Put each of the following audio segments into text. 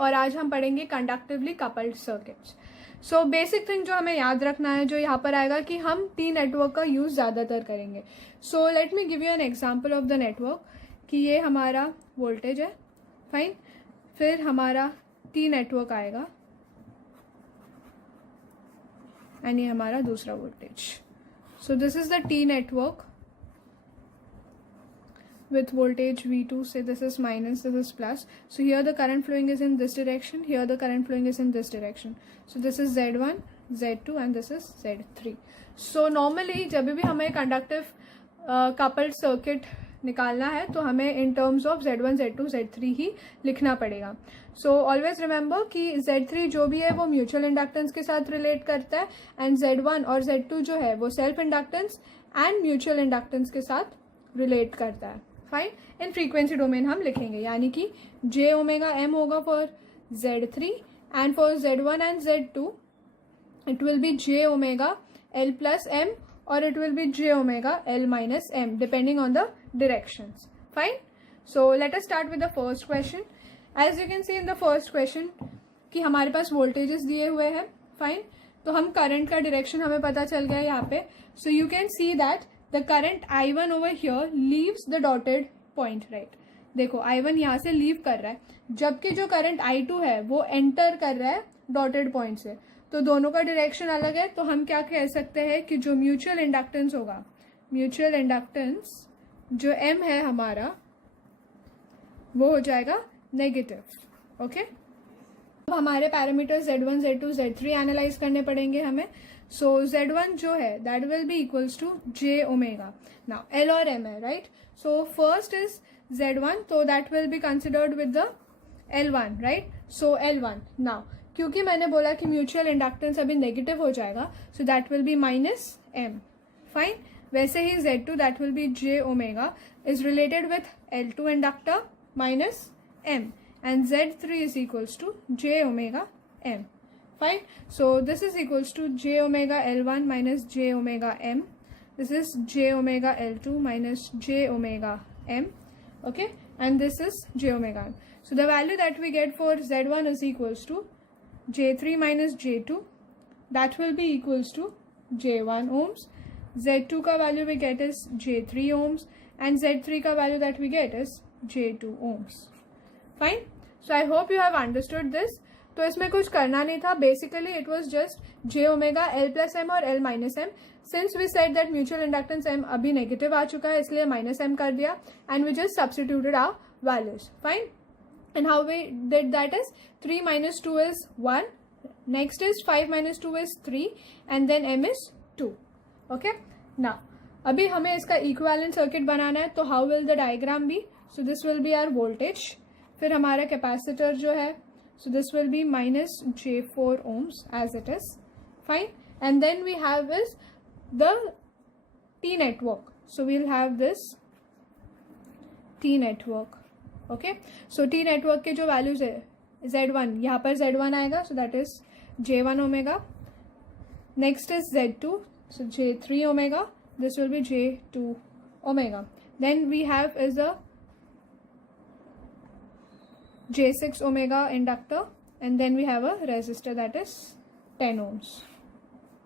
और आज हम पढ़ेंगे conductively coupled circuits. So basic thing जो हमें याद रखना है, जो यहाँ पर आएगा कि हम टी नेटवर्क का यूज़ ज़्यादातर करेंगे। So let me give you an example of the network कि ये हमारा वोल्टेज है, फाइन, फिर हमारा टी नेटवर्क आएगा एंड ये हमारा दूसरा voltage. So this is the T network with voltage V2, say this is minus, this is plus. So here the current flowing is in this direction, here the current flowing is in this direction. So this is Z1, Z2 and this is Z3. So normally जब भी हमें conductive coupled circuit निकालना है तो हमें in terms of Z1, Z2, Z3 ही लिखना पड़ेगा। So always remember कि Z3 जो भी है वो म्यूचुअल इंडक्टेंस के साथ रिलेट करता है एंड Z1 और Z2 जो है वो self inductance and mutual inductance के साथ रिलेट करता है। फाइन, इन फ्रीक्वेंसी डोमेन हम लिखेंगे, यानी कि जे ओमेगा एम होगा for Z3 and for Z1 and Z2 it will be J omega L plus M और it will be J omega L minus M depending on the directions. Fine, so let us start with the first question. As you can see in the first question कि हमारे पास voltages दिए हुए हैं। Fine, तो हम current का direction हमें पता चल गया यहाँ पे। So you can see that the current I1 over here leaves the dotted point, right? देखो I1 यहाँ से लीव कर रहा है, जबकि जो करंट I2 है वो एंटर कर रहा है डॉटेड पॉइंट से। तो दोनों का डायरेक्शन अलग है, तो हम क्या कह सकते हैं कि जो म्यूचुअल इंडक्टेंस होगा, म्यूचुअल इंडक्टेंस जो M है हमारा वो हो जाएगा नेगेटिव। ओके, अब हमारे parameter Z1, Z2, Z3 analyse करने पड़ेंगे हमें। सो Z1 जो है that will be equals to J omega. Now L और M है, right? So first is Z1, तो that will be considered with the L1, right? So L1 now क्योंकि मैंने बोला कि म्यूचुअल इंडक्टेंस अभी नेगेटिव हो जाएगा, so that will be minus M। Fine, वैसे ही Z2 that will be J omega is related with L2 inductor minus M and Z3 is equals to j omega M. Fine. So this is equals to j omega L1 minus j omega M. This is j omega L2 minus j omega M. Okay. And this is j omega M. So the value that we get for Z1 is equals to J3 minus J2. That will be equals to J1 ohms. Z2 का value we get is J3 ohms. And Z3 का value that we get is J2 ohms. Fine, so I hope you have understood this. तो इसमें कुछ करना नहीं था, basically it was just J omega L plus M और L minus M. Since we said that mutual inductance M अभी negative आ चुका है, इसलिए माइनस एम कर दिया and we just substituted our values. Fine, and how we did that is 3 minus 2 is 1, next is 5 minus 2 is 3 and then m is 2. Okay, now अभी हमें इसका इक्विवेलेंट सर्किट बनाना है, तो how will the diagram be? So this will be our voltage, फिर हमारा capacitor जो है, so this will be minus J4 ohms as it is. Fine, and then we have is the T network, so we'll have this T network. Okay, so T network के जो values है Z1, यहाँ पर Z1 आएगा, so that is J1 omega. Next is Z2, so J3 omega, this will be J2 omega. Then we have is a J6 omega inductor and then we have a resistor that is 10 ohms.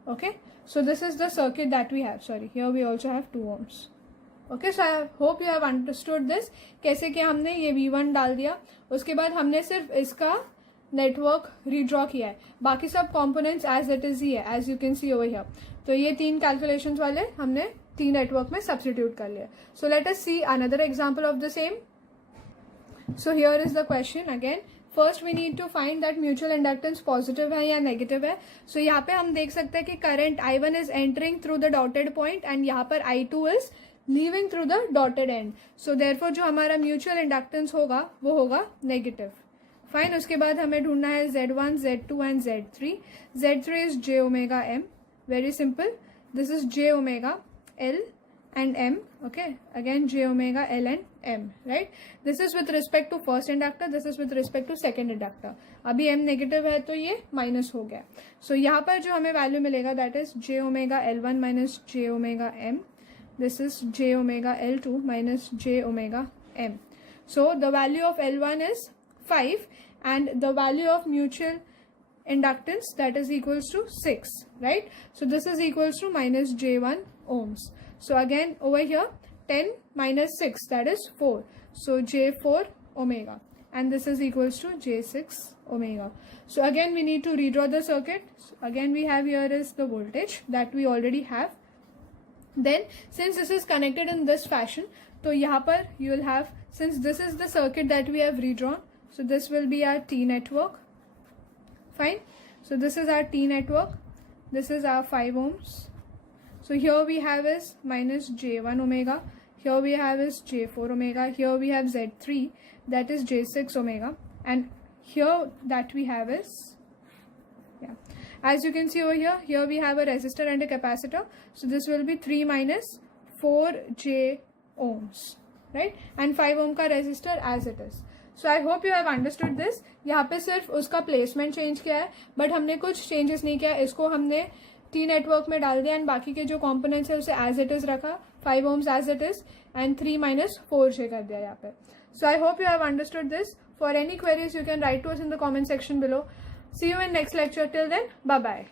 Okay, so this is the circuit that we have. Sorry, here we also have 2 ohms. Okay, so I hope you have understood this. कैसे कि हमने ये V1 डाल दिया, उसके बाद हमने सिर्फ इसका नेटवर्क रीड्रॉ किया है, बाकी सब कंपोनेंट्स एज इट इज ही है, as you can see over here. तो ये 3 कैलकुलेशंस वाले हमने 3 नेटवर्क में सब्स्टिट्यूट कर लिया। So let us see another example of the same. So here is the question again. First we need to find that mutual inductance positive है या negative है। सो यहाँ पे हम देख सकते हैं कि current I1 is entering through the dotted point and यहाँ पर I2 is leaving through the dotted and. So therefore जो हमारा म्यूचुअल इंडक्टेंस होगा वो होगा नेगेटिव। फाइन, उसके बाद हमें ढूंढना है Z1, Z2 and Z3. Z3 is J omega M. Very simple. This is J omega L and M. Okay, again J omega L and M. Right. This is with respect to first inductor. This is with respect to second inductor. अभी M negative है तो ये minus हो गया. So यहाँ पर जो हमें वैल्यू मिलेगा that is J omega L1 minus J omega M. This is J omega L2 minus J omega M. So the value of L1 is 5 and the value of mutual inductance, that is equals to 6, right? So this is equals to minus J1 ohms. So again over here 10 minus 6, that is 4, so J4 omega, and this is equals to J6 omega. So again we need to redraw the circuit. So again we have here is the voltage that we already have. Then since this is connected in this fashion, so यहाँ पर you will have, since this is the circuit that we have redrawn, so this will be our T network. Fine. So this is our T network. This is our 5 ohms. So here we have is minus J1 omega. Here we have is J4 omega. Here we have Z3, that is J6 omega. And here that we have is, as you can see over here, here we have a resistor and a capacitor. So this will be 3 minus 4J ohms, right? And 5 ohm का resistor as it is. So I hope you have understood this. यहाँ पे सिर्फ उसका placement change किया है, but हमने कुछ changes नहीं किया. इसको हमने टी नेटवर्क में डाल दिया एंड बाकी के जो कॉम्पोनेंट्स है उसे एज इट इज रखा, 5 ohms as it is and 3 minus 4J कर दिया यहाँ पे. So I hope you have understood this. For any queries you can write to us in the comment section below. See you in next lecture. Till then, bye bye.